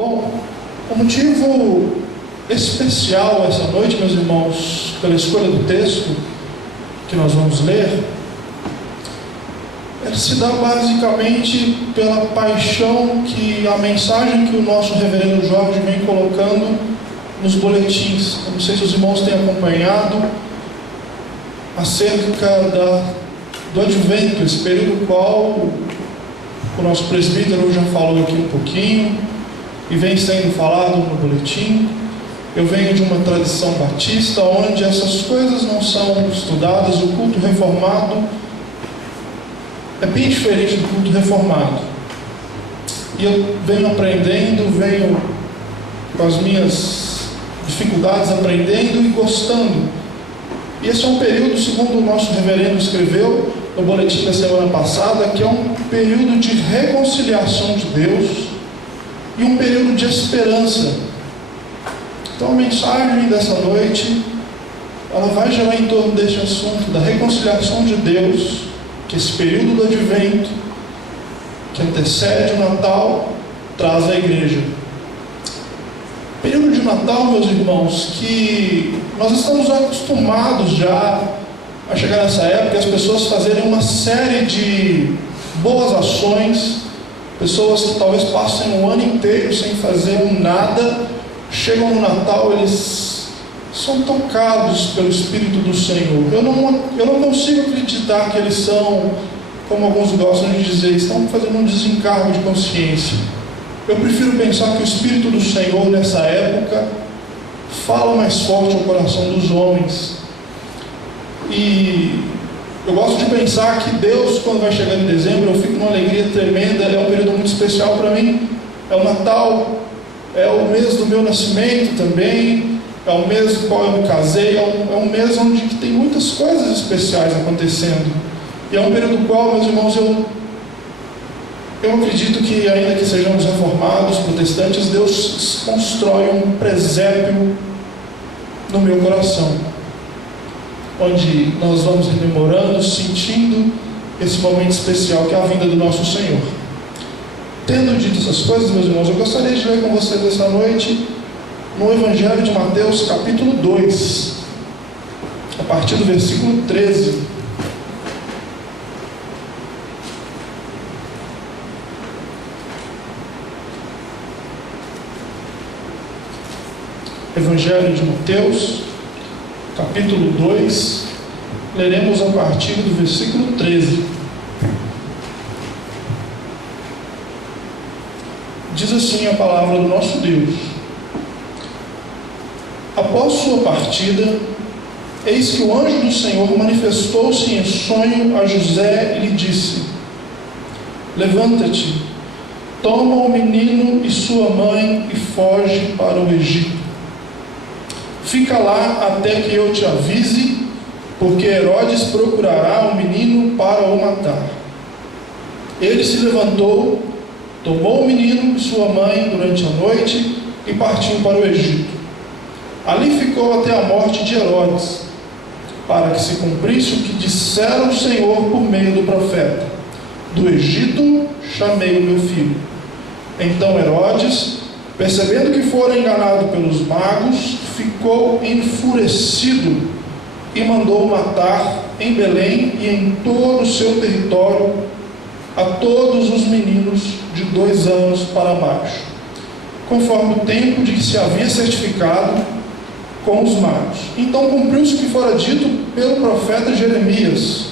Bom, o motivo especial essa noite, meus irmãos, pela escolha do texto que nós vamos ler, ele se dá basicamente pela paixão que a mensagem que o nosso reverendo Jorge vem colocando nos boletins. Eu não sei se os irmãos têm acompanhado acerca do advento, esse período qual o nosso presbítero já falou aqui um pouquinho e vem sendo falado no boletim. Eu venho de uma tradição batista onde essas coisas não são estudadas. O culto reformado é bem diferente do culto reformado. E eu venho aprendendo, venho com as minhas dificuldades aprendendo e gostando. E esse é um período, segundo o nosso reverendo escreveu no boletim da semana passada, que é um período de reconciliação de Deus e um período de esperança. Então a mensagem dessa noite, ela vai girar em torno deste assunto, da reconciliação de Deus, que esse período do advento, que antecede o Natal, traz à igreja. Período de Natal, meus irmãos, que nós estamos acostumados já a chegar nessa época, as pessoas fazerem uma série de boas ações, pessoas que talvez passem um ano inteiro sem fazer nada, chegam no Natal, eles são tocados pelo Espírito do Senhor. Eu não consigo acreditar que eles são, como alguns gostam de dizer, estão fazendo um desencargo de consciência. Eu prefiro pensar que o Espírito do Senhor nessa época fala mais forte ao coração dos homens. E eu gosto de pensar que Deus, quando vai chegando em dezembro, eu fico numa alegria tremenda. É um período muito especial para mim. É o Natal, é o mês do meu nascimento também, é o mês no qual eu me casei, é um mês onde tem muitas coisas especiais acontecendo. E é um período no qual, meus irmãos, eu acredito que, ainda que sejamos reformados, protestantes, Deus constrói um presépio no meu coração, onde nós vamos rememorando, sentindo esse momento especial que é a vinda do nosso Senhor. Tendo dito essas coisas, meus irmãos, eu gostaria de ler com vocês essa noite no Evangelho de Mateus, capítulo 2, a partir do versículo 13. Evangelho de Mateus, capítulo 2, leremos a partir do versículo 13. Diz assim a palavra do nosso Deus: após sua partida, eis que o anjo do Senhor manifestou-se em sonho a José e lhe disse: levanta-te, toma o menino e sua mãe e foge para o Egito. Fica lá até que eu te avise, porque Herodes procurará o menino para o matar. Ele se levantou, tomou o menino e sua mãe durante a noite e partiu para o Egito. Ali ficou até a morte de Herodes, para que se cumprisse o que dissera o Senhor por meio do profeta: do Egito chamei o meu filho. Então Herodes, percebendo que fora enganado pelos magos, ficou enfurecido e mandou matar em Belém e em todo o seu território a todos os meninos de 2 anos para baixo, conforme o tempo de que se havia certificado com os magos. Então cumpriu-se o que fora dito pelo profeta Jeremias: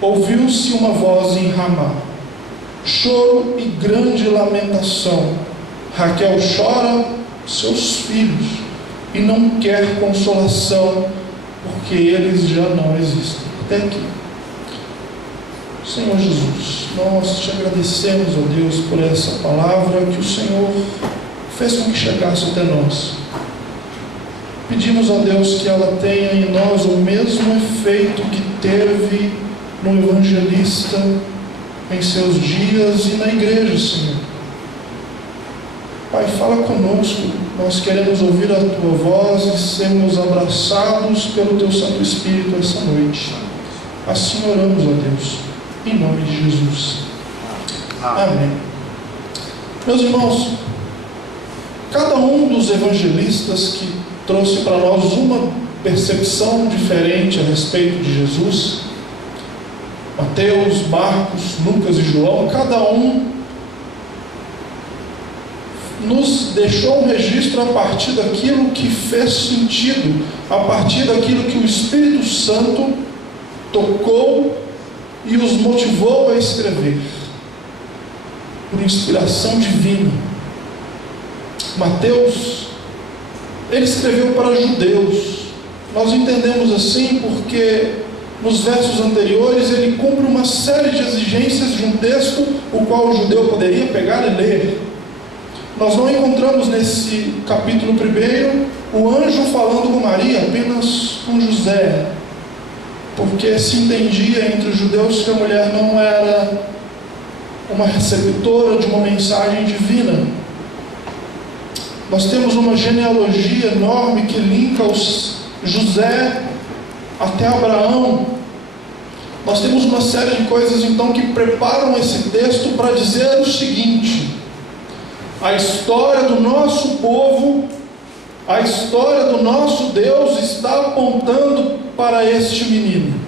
ouviu-se uma voz em Ramá, choro e grande lamentação. Raquel chora seus filhos e não quer consolação, porque eles já não existem. Até aqui. Senhor Jesus, nós te agradecemos, ó Deus, por essa palavra que o Senhor fez com que chegasse até nós. Pedimos a Deus que ela tenha em nós o mesmo efeito que teve no evangelista em seus dias e na igreja, Senhor. Pai, fala conosco, nós queremos ouvir a Tua voz e sermos abraçados pelo Teu Santo Espírito essa noite. Assim oramos, ó Deus, em nome de Jesus. Amém. Meus irmãos, cada um dos evangelistas que trouxe para nós uma percepção diferente a respeito de Jesus, Mateus, Marcos, Lucas e João, cada um nos deixou um registro a partir daquilo que fez sentido, a partir daquilo que o Espírito Santo tocou e os motivou a escrever, por inspiração divina. Mateus, ele escreveu para judeus. Nós entendemos assim porque nos versos anteriores ele cumpre uma série de exigências de um texto o qual o judeu poderia pegar e ler. Nós não encontramos nesse capítulo 1 o anjo falando com Maria, apenas com José, porque se entendia entre os judeus que a mulher não era uma receptora de uma mensagem divina. Nós temos uma genealogia enorme que linka os José até Abraão. Nós temos uma série de coisas então que preparam esse texto para dizer o seguinte: a história do nosso povo, a história do nosso Deus está apontando para este menino.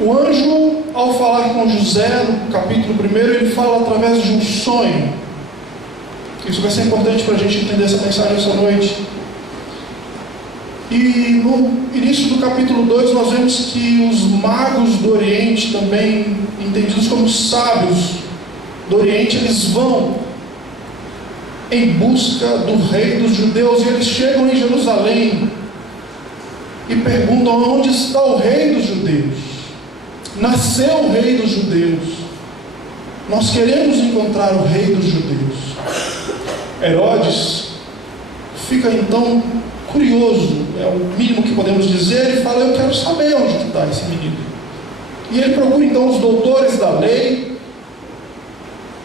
O anjo, ao falar com José, no capítulo 1, ele fala através de um sonho. Isso vai ser importante para a gente entender essa mensagem essa noite. E no início do capítulo 2, nós vemos que os magos do Oriente, também entendidos como sábios do Oriente, eles vão em busca do rei dos judeus, e eles chegam em Jerusalém e perguntam: onde está o rei dos judeus? Nasceu o rei dos judeus, nós queremos encontrar o rei dos judeus. Herodes fica então curioso, é o mínimo que podemos dizer, e fala: eu quero saber onde está esse menino. E ele procura então os doutores da lei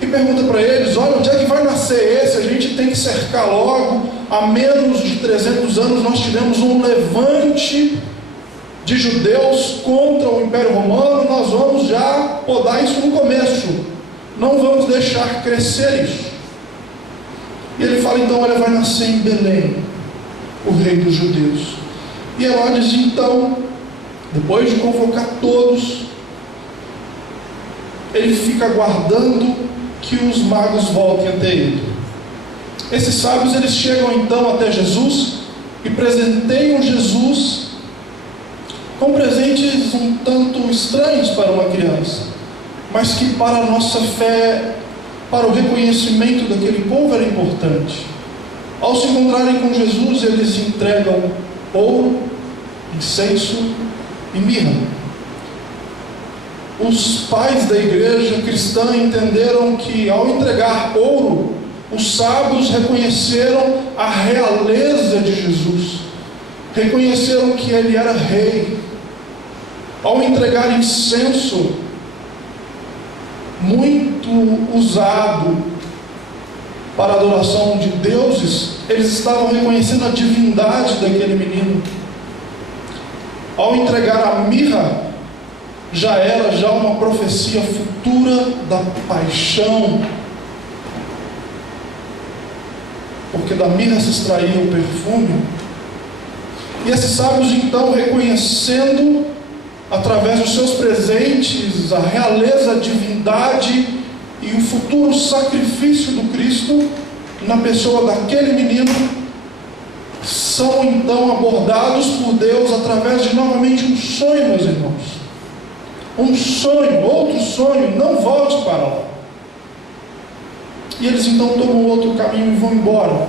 e pergunta para eles: olha, onde é que vai nascer esse? A gente tem que cercar logo. Há menos de 300 anos nós tivemos um levante de judeus contra o Império Romano. Nós vamos já podar isso no começo, não vamos deixar crescer isso. E ele fala então: olha, vai nascer em Belém o rei dos judeus. E Herodes então, depois de convocar todos, ele fica aguardando que os magos voltem até ele. Esses sábios, eles chegam então até Jesus e presenteiam Jesus com presentes um tanto estranhos para uma criança, mas que para a nossa fé, para o reconhecimento daquele povo, era importante. Ao se encontrarem com Jesus, eles entregam ouro, incenso e mirra. Os pais da igreja cristã entenderam que, ao entregar ouro, os sábios reconheceram a realeza de Jesus, reconheceram que ele era rei. Ao entregar incenso, muito usado para a adoração de deuses, eles estavam reconhecendo a divindade daquele menino. Ao entregar a mirra, já era uma profecia futura da paixão, porque da mirra se extraía o perfume. E esses sábios então, reconhecendo através dos seus presentes a realeza, a divindade e o futuro sacrifício do Cristo na pessoa daquele menino, são então abordados por Deus através de novamente um sonho, meus irmãos. Um sonho, outro sonho: não volte para lá. E eles então tomam outro caminho e vão embora.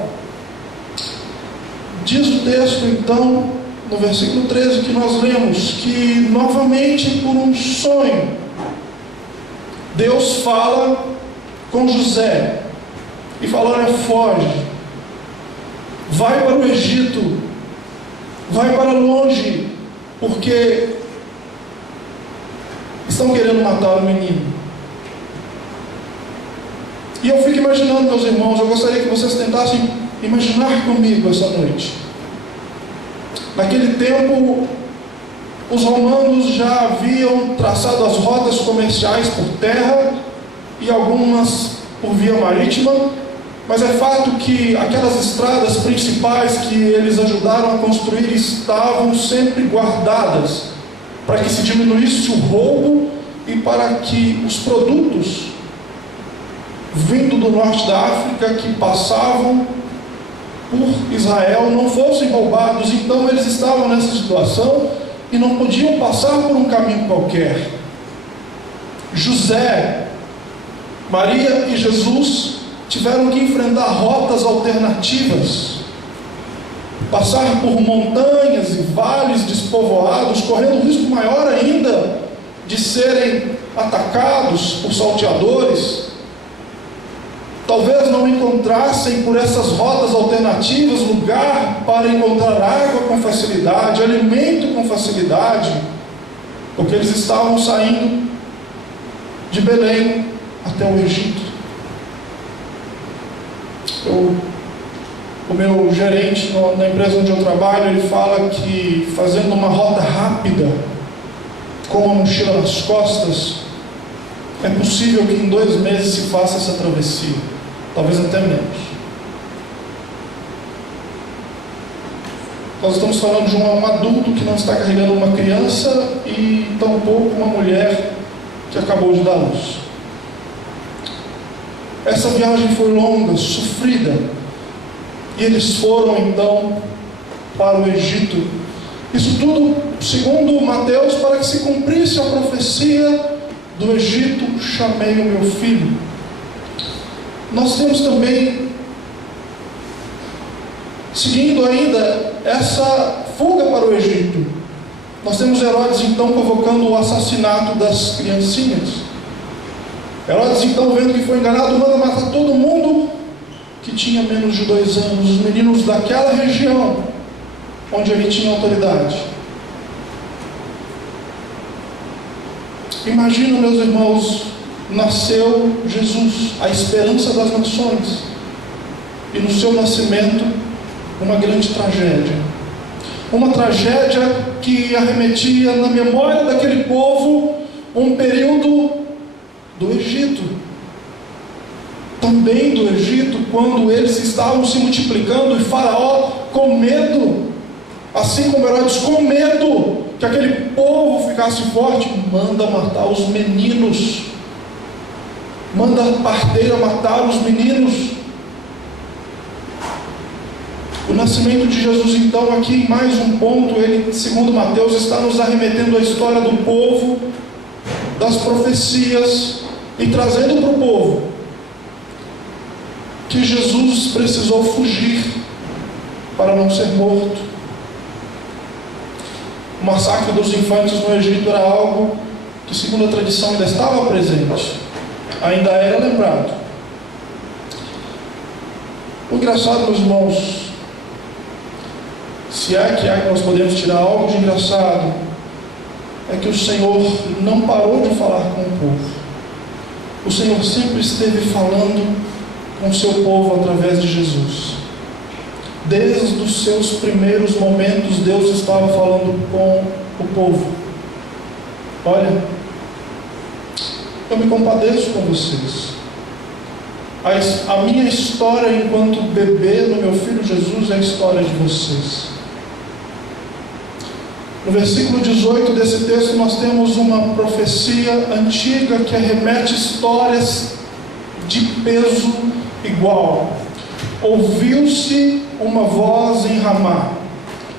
Diz o texto então, no versículo 13 que nós lemos, que novamente por um sonho, Deus fala com José e fala: olha, foge, vai para o Egito, vai para longe, porque estão querendo matar o menino. E eu fico imaginando, meus irmãos, eu gostaria que vocês tentassem imaginar comigo essa noite. Naquele tempo, os romanos já haviam traçado as rotas comerciais por terra, e algumas por via marítima, mas é fato que aquelas estradas principais que eles ajudaram a construir estavam sempre guardadas, para que se diminuísse o roubo e para que os produtos vindo do norte da África que passavam por Israel não fossem roubados. Então eles estavam nessa situação e não podiam passar por um caminho qualquer. José, Maria e Jesus tiveram que enfrentar rotas alternativas, passar por montanhas e vales despovoados, correndo um risco maior ainda de serem atacados por salteadores. Talvez não encontrassem por essas rotas alternativas lugar para encontrar água com facilidade, alimento com facilidade, porque eles estavam saindo de Belém até o Egito. O meu gerente na empresa onde eu trabalho, ele fala que fazendo uma rota rápida, com uma mochila nas costas, é possível que em 2 meses se faça essa travessia, talvez até menos. Nós estamos falando de um adulto que não está carregando uma criança e tampouco uma mulher que acabou de dar luz. Essa viagem foi longa, sofrida, e eles foram então para o Egito. Isso tudo, segundo Mateus, para que se cumprisse a profecia do Egito, chamei o meu filho. Nós temos também, seguindo ainda essa fuga para o Egito, nós temos Herodes então convocando o assassinato das criancinhas. Herodes então, vendo que foi enganado, manda matar todo mundo que tinha menos de 2 anos, os meninos daquela região onde ele tinha autoridade. Imagina, meus irmãos, nasceu Jesus, a esperança das nações, e no seu nascimento uma grande tragédia, uma tragédia que arremetia na memória daquele povo um período do Egito, também do Egito, quando eles estavam se multiplicando e Faraó com medo, assim como Herodes com medo que aquele povo ficasse forte, manda matar os meninos, manda a parteira matar os meninos. O nascimento de Jesus então aqui em mais um ponto, ele, segundo Mateus, está nos arremetendo a história do povo, das profecias, e trazendo para o povo que Jesus precisou fugir para não ser morto. O massacre dos infantes no Egito era algo que, segundo a tradição, ainda estava presente, ainda era lembrado. O engraçado, meus irmãos, se é que nós podemos tirar algo de engraçado, é que o Senhor não parou de falar com o povo. O Senhor sempre esteve falando com o seu povo através de Jesus. Desde os seus primeiros momentos, Deus estava falando com o povo. Olha, eu me compadeço com vocês. A minha história enquanto bebê no meu filho Jesus é a história de vocês. No versículo 18 desse texto nós temos uma profecia antiga que arremete histórias de peso igual. Ouviu-se uma voz em Ramá,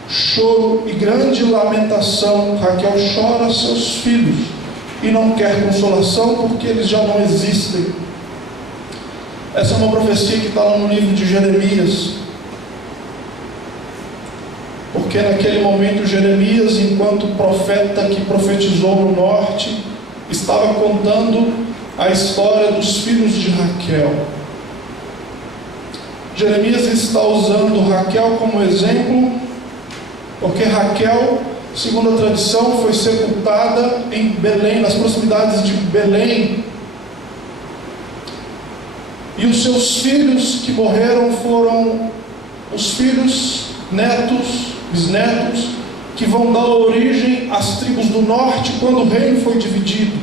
choro e grande lamentação. Raquel chora seus filhos e não quer consolação porque eles já não existem. Essa é uma profecia que está lá no livro de Jeremias. Porque naquele momento Jeremias, enquanto profeta que profetizou no norte, estava contando a história dos filhos de Raquel. Jeremias está usando Raquel como exemplo, porque Raquel, segundo a tradição, foi sepultada em Belém, nas proximidades de Belém. E os seus filhos que morreram foram os filhos, netos, bisnetos, que vão dar origem às tribos do norte quando o reino foi dividido.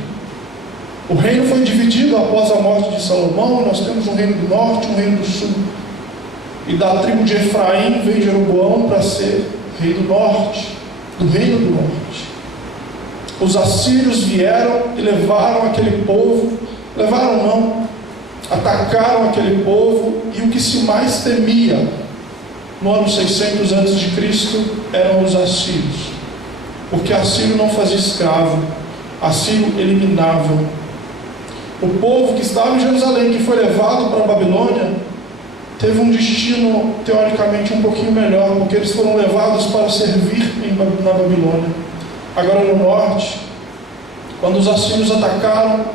O reino foi dividido após a morte de Salomão. Nós temos um reino do norte e um reino do sul. E da tribo de Efraim veio Jeroboão para ser rei do norte, do reino do norte. Os assírios vieram e levaram aquele povo, atacaram aquele povo, e o que se mais temia no ano 600 a.C. eram os assírios, porque assírio não fazia escravo, assírio eliminava. O povo que estava em Jerusalém, que foi levado para a Babilônia, teve um destino teoricamente um pouquinho melhor, porque eles foram levados para servir na Babilônia. Agora no norte, quando os assírios atacaram,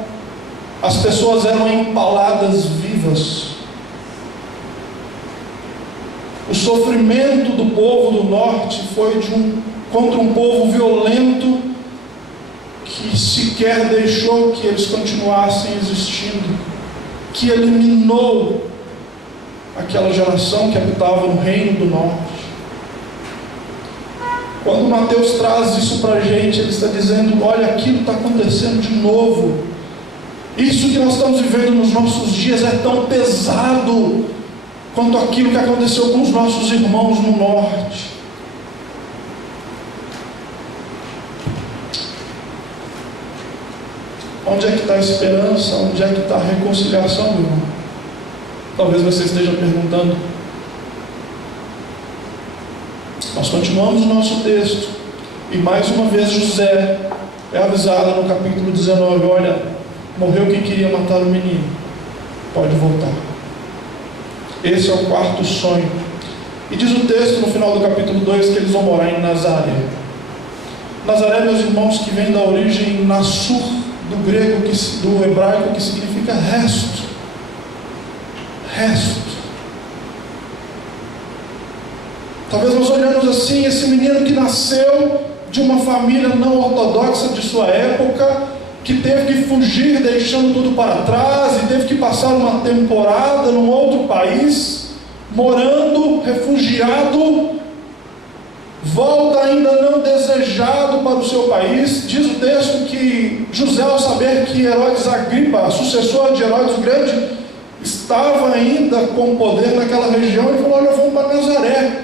as pessoas eram empaladas vivas. O sofrimento do povo do norte foi contra um povo violento, que sequer deixou que eles continuassem existindo, que eliminou aquela geração que habitava no reino do norte. Quando Mateus traz isso para a gente, ele está dizendo: olha, aquilo está acontecendo de novo. Isso que nós estamos vivendo nos nossos dias é tão pesado quanto aquilo que aconteceu com os nossos irmãos no norte. Onde é que está a esperança? Onde é que está a reconciliação, meu irmão? Talvez você esteja perguntando. Nós continuamos o nosso texto, e mais uma vez José é avisado no capítulo 19: olha, morreu quem queria matar o menino, pode voltar. Esse é o quarto sonho. E diz o texto no final do capítulo 2 que eles vão morar em Nazaré. Nazaré, meus irmãos, que vem da origem Nassur, do grego, do hebraico, que significa resto. Talvez nós olhamos assim, esse menino que nasceu de uma família não ortodoxa de sua época, que teve que fugir deixando tudo para trás, e teve que passar uma temporada num outro país, morando, refugiado, volta ainda não desejado para o seu país. Diz o texto que José, ao saber que Herodes Agripa, sucessor de Herodes o Grande, estava ainda com poder naquela região, ele falou: olha, vamos para Nazaré,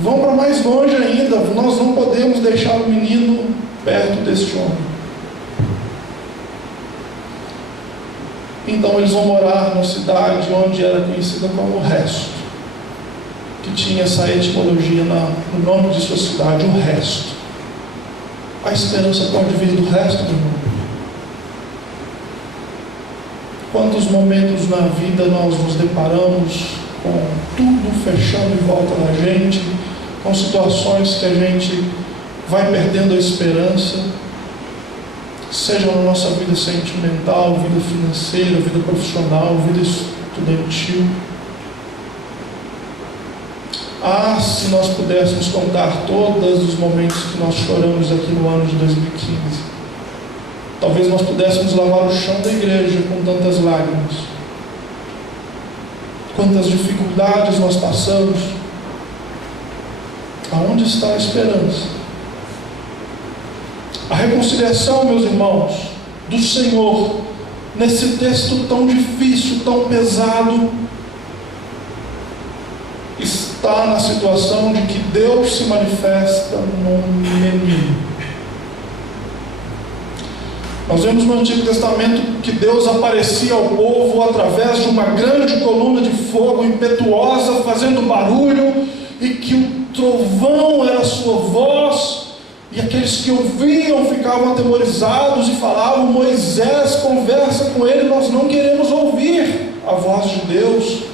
vão para mais longe ainda, nós não podemos deixar o menino perto deste homem. Então eles vão morar numa cidade onde era conhecida como Resto, que tinha essa etimologia no nome de sua cidade, o Resto. A esperança pode vir do resto, meu irmão. Quantos momentos na vida nós nos deparamos com tudo fechando em volta da gente, com situações que a gente vai perdendo a esperança, seja na nossa vida sentimental, vida financeira, vida profissional, vida estudantil. Ah, se nós pudéssemos contar todos os momentos que nós choramos aqui no ano de 2015, talvez nós pudéssemos lavar o chão da igreja com tantas lágrimas. Quantas dificuldades nós passamos. Aonde está a esperança? A reconciliação, meus irmãos, do Senhor, nesse texto tão difícil, tão pesado, está na situação de que Deus se manifesta num menino. Nós vemos no Antigo Testamento que Deus aparecia ao povo através de uma grande coluna de fogo impetuosa, fazendo barulho, e que o trovão era a sua voz, e aqueles que ouviam ficavam atemorizados e falavam: Moisés, conversa com ele, nós não queremos ouvir a voz de Deus.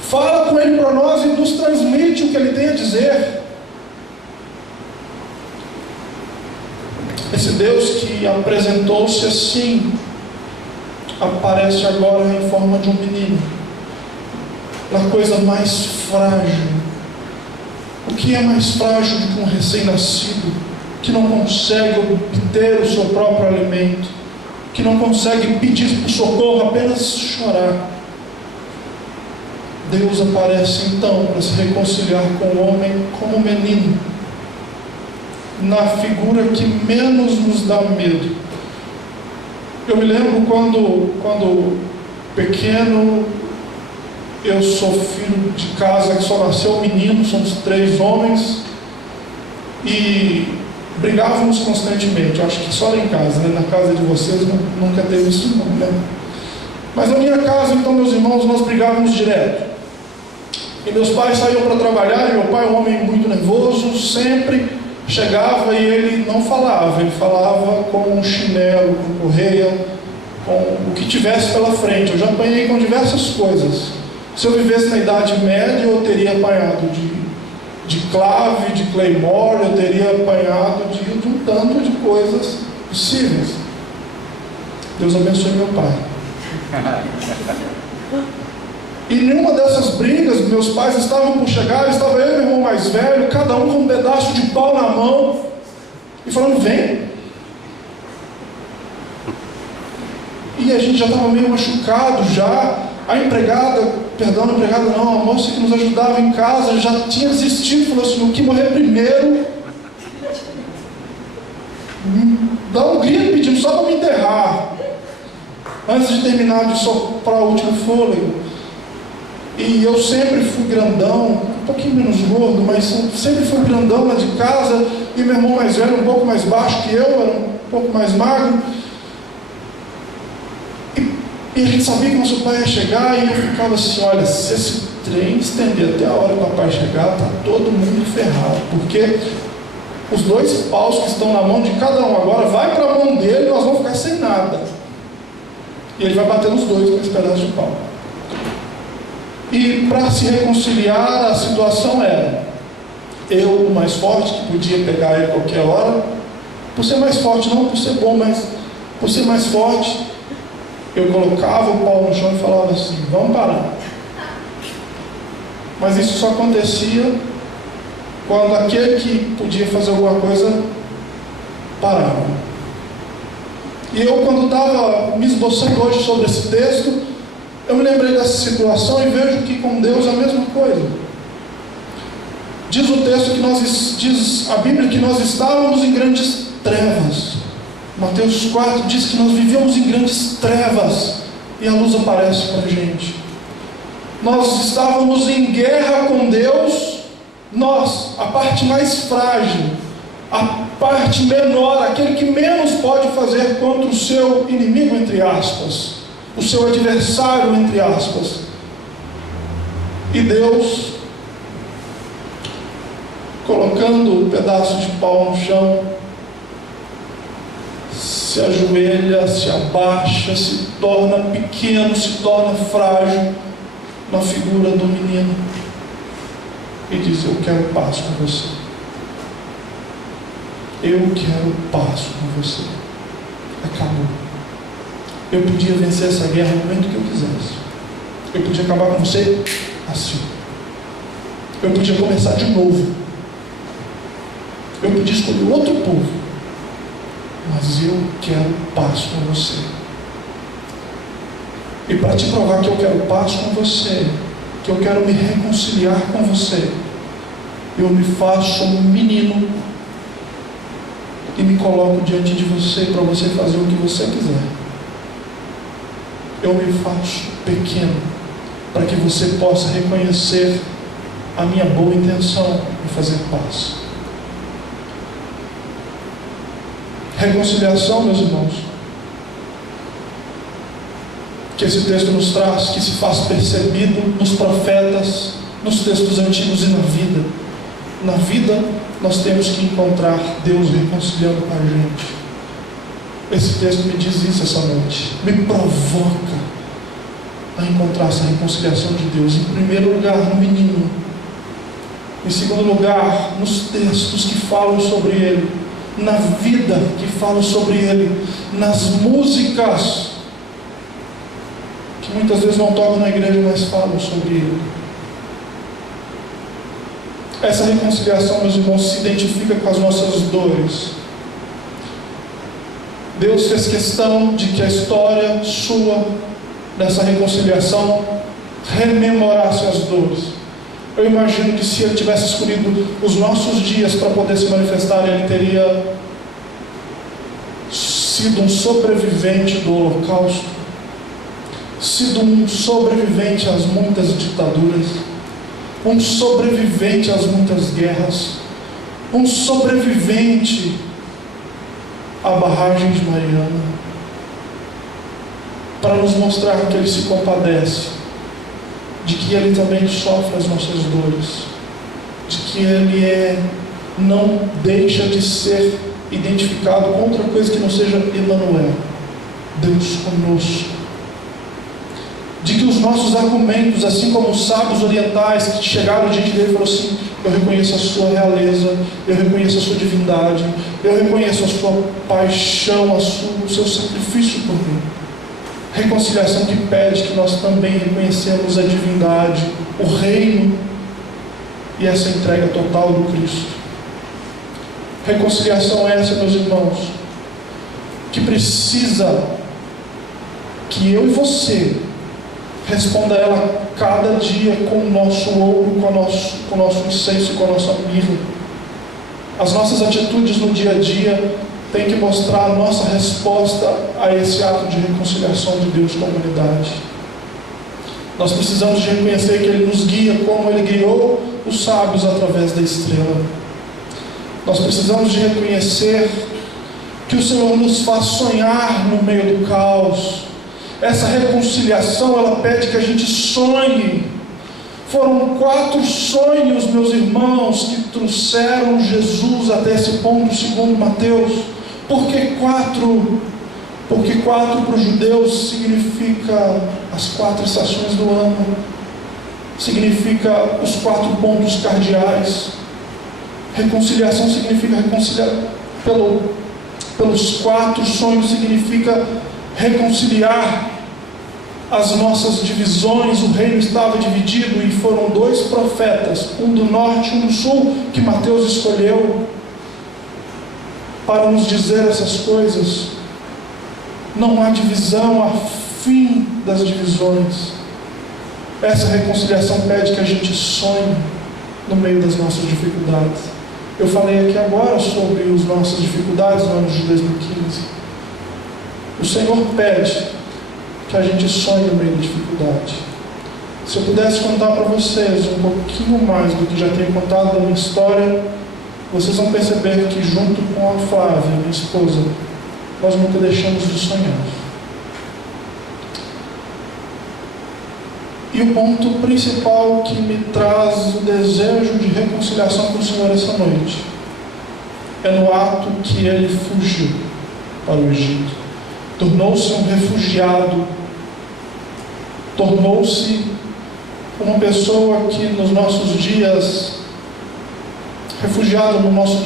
Fala com ele para nós e nos transmite o que ele tem a dizer. Esse Deus que apresentou-se assim, aparece agora em forma de um menino, na coisa mais frágil. O que é mais frágil do que um recém-nascido, que não consegue obter o seu próprio alimento, que não consegue pedir por socorro, apenas chorar? Deus aparece então para se reconciliar com o homem como menino, na figura que menos nos dá medo, Eu me lembro quando pequeno, eu sou filho de casa que só nasceu um menino, somos 3 homens, e brigávamos constantemente. Eu acho que só em casa, né? Na casa de vocês nunca teve isso não, né? Mas na minha casa, então, meus irmãos, nós brigávamos direto. E meus pais saíam para trabalhar, e meu pai, um homem muito nervoso, sempre chegava e ele não falava, ele falava com um chinelo, com correia, com o que tivesse pela frente. Eu já apanhei com diversas coisas. Se eu vivesse na Idade Média, eu teria apanhado de clave, de claymore, eu teria apanhado de um tanto de coisas possíveis. Deus abençoe meu pai. E nenhuma dessas brigas, meus pais estavam por chegar, estava eu e meu irmão mais velho, cada um com um pedaço de pau na mão, e falando, vem. E a gente já estava meio machucado já. A empregada não, a moça que nos ajudava em casa já tinha desistido, falou assim, o que morrer primeiro, dá um grito pedindo só para me enterrar, antes de terminar de soprar o último fôlego. E eu sempre fui grandão, um pouquinho menos gordo, mas sempre fui grandão lá de casa, e meu irmão mais velho, um pouco mais baixo que eu, era um pouco mais magro. E a gente sabia que nosso pai ia chegar, e eu ficava assim, olha, se esse trem estender até a hora que o papai chegar, está todo mundo ferrado, porque os 2 paus que estão na mão de cada um agora, vai para a mão dele, nós vamos ficar sem nada. E ele vai bater nos 2 com esse pedaço de pau. E para se reconciliar, a situação era, eu, o mais forte, que podia pegar ele a qualquer hora, por ser mais forte, não por ser bom, mas por ser mais forte, eu colocava o pau no chão e falava assim, vamos parar. Mas isso só acontecia quando aquele que podia fazer alguma coisa parava. E eu, quando estava me esboçando hoje sobre esse texto, eu me lembrei dessa situação e vejo que com Deus é a mesma coisa. Diz o texto diz a Bíblia que nós estávamos em grandes trevas. Mateus 4 diz que nós vivíamos em grandes trevas e a luz aparece para a gente. Nós estávamos em guerra com Deus, nós, a parte mais frágil, a parte menor, aquele que menos pode fazer contra o seu inimigo, entre aspas, o seu adversário, entre aspas. E Deus, colocando um pedaço de pau no chão, se ajoelha, se abaixa, se torna pequeno, se torna frágil na figura do menino e diz, eu quero paz com você. Eu quero paz com você. Acabou. Eu podia vencer essa guerra no momento que eu quisesse. Eu podia acabar com você assim. Eu podia começar de novo. Eu podia escolher outro povo. Mas eu quero paz com você. E para te provar que eu quero paz com você, que eu quero me reconciliar com você, eu me faço um menino e me coloco diante de você para você fazer o que você quiser. Eu me faço pequeno para que você possa reconhecer a minha boa intenção em fazer paz. Reconciliação, meus irmãos, que esse texto nos traz, que se faz percebido nos profetas, nos textos antigos e na vida. Na vida, nós temos que encontrar Deus reconciliando com a gente. Esse texto me diz isso essa noite, me provoca a encontrar essa reconciliação de Deus. Em primeiro lugar, no menino. Em segundo lugar, nos textos que falam sobre ele. Na vida que fala sobre ele, nas músicas que muitas vezes não tocam na igreja, mas falam sobre ele. Essa reconciliação, meus irmãos, se identifica com as nossas dores. Deus fez questão de que a história sua dessa reconciliação rememorasse as dores. Eu imagino que se ele tivesse escolhido os nossos dias para poder se manifestar, ele teria se sido um sobrevivente do Holocausto, sido um sobrevivente às muitas ditaduras, um sobrevivente às muitas guerras, um sobrevivente à barragem de Mariana, para nos mostrar que Ele se compadece, de que Ele também sofre as nossas dores, de que Ele não deixa de ser identificado com outra coisa que não seja Emanuel, Deus conosco. De que os nossos argumentos, assim como os sábios orientais que chegaram diante dele e falaram assim: eu reconheço a sua realeza, eu reconheço a sua divindade, eu reconheço a sua paixão, o seu sacrifício por mim. Reconciliação que pede que nós também reconhecemos a divindade, o reino e essa entrega total do Cristo. Reconciliação essa, meus irmãos, que precisa que eu e você responda a ela cada dia com o nosso ouro, com o nosso incenso e com a nossa mirra. As nossas atitudes no dia a dia têm que mostrar a nossa resposta a esse ato de reconciliação de Deus com a humanidade. Nós precisamos de reconhecer que Ele nos guia como Ele guiou os sábios através da estrela. Nós precisamos de reconhecer que o Senhor nos faz sonhar no meio do caos. Essa reconciliação, ela pede que a gente sonhe. Foram 4 sonhos, meus irmãos, que trouxeram Jesus até esse ponto, segundo Mateus. Por que 4? Porque 4 para os judeus significa as 4 estações do ano, significa os 4 pontos cardeais. Reconciliação significa reconciliar pelos 4 sonhos, significa reconciliar as nossas divisões. O reino estava dividido e foram 2 profetas, um do norte e um do sul, que Mateus escolheu para nos dizer essas coisas. Não há divisão, há fim das divisões. Essa reconciliação pede que a gente sonhe no meio das nossas dificuldades. Eu falei aqui agora sobre as nossas dificuldades no ano de 2015. O Senhor pede que a gente sonhe no meio da dificuldade. Se eu pudesse contar para vocês um pouquinho mais do que já tenho contado da minha história, vocês vão perceber que junto com a Flávia, minha esposa, nós nunca deixamos de sonhar. E o ponto principal que me traz o desejo de reconciliação com o Senhor essa noite é no ato que Ele fugiu para o Egito. Tornou-se um refugiado, tornou-se uma pessoa que nos nossos dias, refugiado no nosso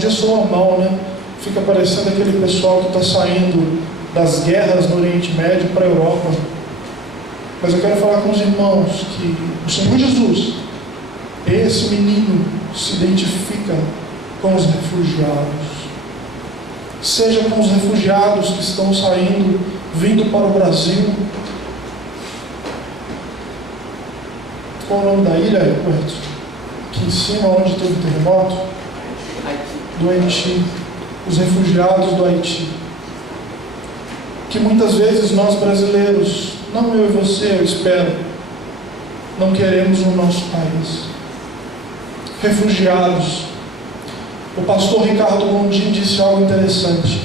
dia soa mal, né? Fica parecendo aquele pessoal que está saindo das guerras no Oriente Médio para a Europa. Mas eu quero falar com os irmãos que o Senhor Jesus, esse menino, se identifica com os refugiados. Seja com os refugiados que estão saindo, vindo para o Brasil. Qual o nome da ilha, Roberto? Aqui em cima, onde teve o terremoto? Do Haiti. Os refugiados do Haiti. Que muitas vezes nós brasileiros, não eu e você, eu espero, não queremos no nosso país. Refugiados. O pastor Ricardo Gondim disse algo interessante.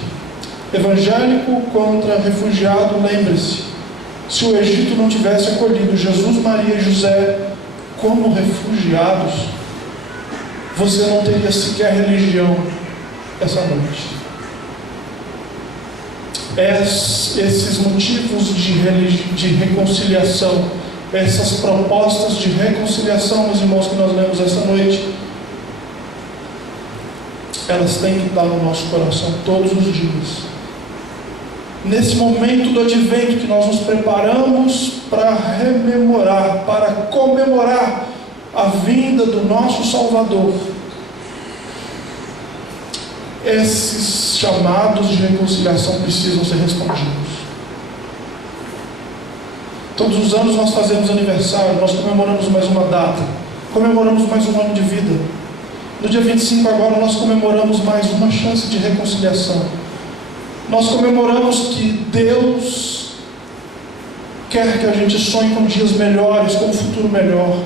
Evangélico contra refugiado, lembre-se, se o Egito não tivesse acolhido Jesus, Maria e José como refugiados, você não teria sequer religião essa noite. Esses motivos de reconciliação, essas propostas de reconciliação, meus irmãos, que nós lemos esta noite, elas têm que estar no nosso coração todos os dias. Nesse momento do advento que nós nos preparamos para rememorar, para comemorar a vinda do nosso Salvador, esses chamados de reconciliação precisam ser respondidos. Todos os anos nós fazemos aniversário, nós comemoramos mais uma data, comemoramos mais um ano de vida. No dia 25 agora nós comemoramos mais uma chance de reconciliação. Nós comemoramos que Deus quer que a gente sonhe com dias melhores, com um futuro melhor,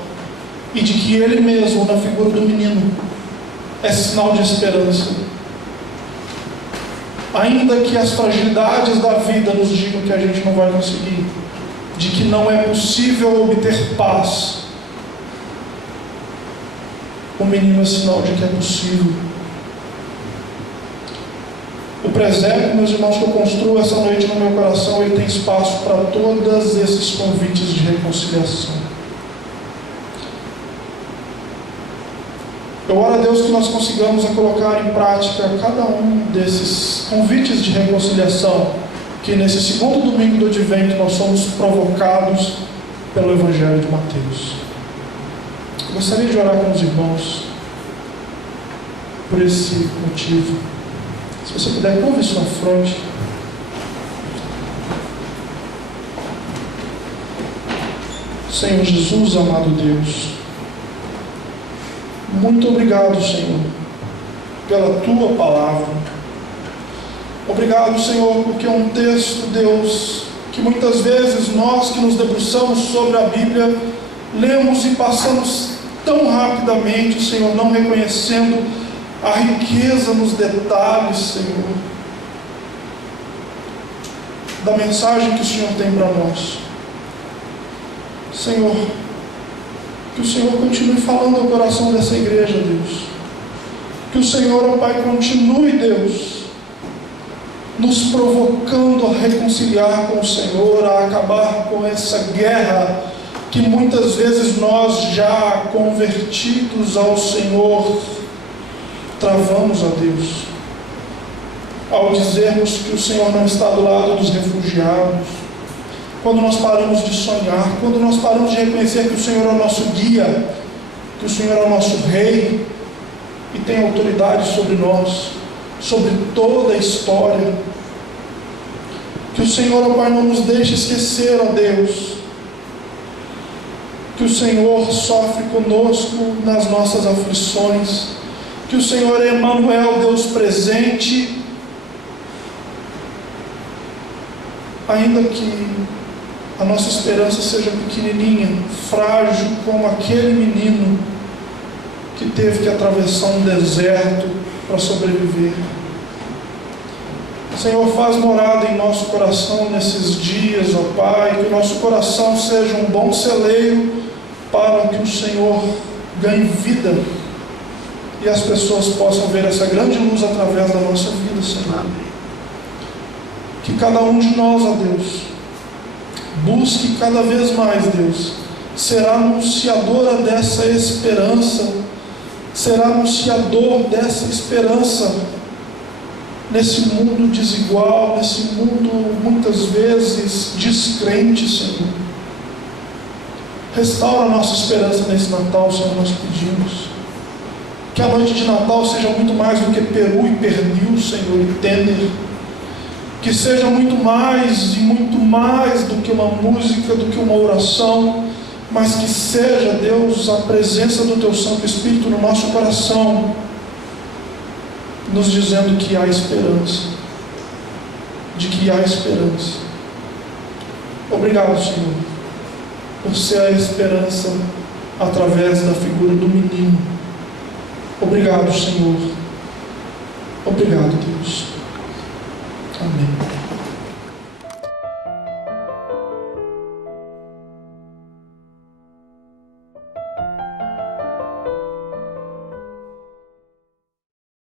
e de que Ele mesmo, na figura do menino, é sinal de esperança. Ainda que as fragilidades da vida nos digam que a gente não vai conseguir, de que não é possível obter paz, o menino é sinal de que é possível. O presépio, meus irmãos, que eu construo essa noite no meu coração, ele tem espaço para todos esses convites de reconciliação. Eu oro a Deus que nós consigamos colocar em prática cada um desses convites de reconciliação, que nesse segundo domingo do Advento nós somos provocados pelo Evangelho de Mateus. Eu gostaria de orar com os irmãos por esse motivo. Se você puder, curve sua fronte. Senhor Jesus, amado Deus, muito obrigado, Senhor, pela Tua palavra. Obrigado, Senhor, porque é um texto, Deus, que muitas vezes nós que nos debruçamos sobre a Bíblia, lemos e passamos tão rapidamente, Senhor, não reconhecendo a riqueza nos detalhes, Senhor, da mensagem que o Senhor tem para nós. Senhor, que o Senhor continue falando ao coração dessa igreja, Deus. Que o Senhor, ó Pai, continue, Deus, nos provocando a reconciliar com o Senhor, a acabar com essa guerra que muitas vezes nós, já convertidos ao Senhor, travamos a Deus, ao dizermos que o Senhor não está do lado dos refugiados, quando nós paramos de sonhar, quando nós paramos de reconhecer que o Senhor é o nosso guia, que o Senhor é o nosso rei e tem autoridade sobre nós, sobre toda a história. Que o Senhor, ó Pai, não nos deixe esquecer, ó Deus, que o Senhor sofre conosco nas nossas aflições, que o Senhor é Emmanuel, Deus presente, ainda que a nossa esperança seja pequenininha, frágil, como aquele menino que teve que atravessar um deserto para sobreviver. Senhor, faz morada em nosso coração nesses dias, ó Pai, que o nosso coração seja um bom celeiro para que o Senhor ganhe vida e as pessoas possam ver essa grande luz através da nossa vida, Senhor. Que cada um de nós, ó Deus, busque cada vez mais, Deus, ser anunciadora dessa esperança, será anunciador dessa esperança nesse mundo desigual, nesse mundo muitas vezes descrente, Senhor. Restaura a nossa esperança nesse Natal, Senhor, nós pedimos. Que a noite de Natal seja muito mais do que peru e pernil, Senhor, e tender. Que seja muito mais do que uma música, do que uma oração, mas que seja, Deus, a presença do Teu Santo Espírito no nosso coração, nos dizendo que há esperança, de que há esperança. Obrigado, Senhor, por ser a esperança através da figura do menino. Obrigado, Senhor. Obrigado, Deus. Amém.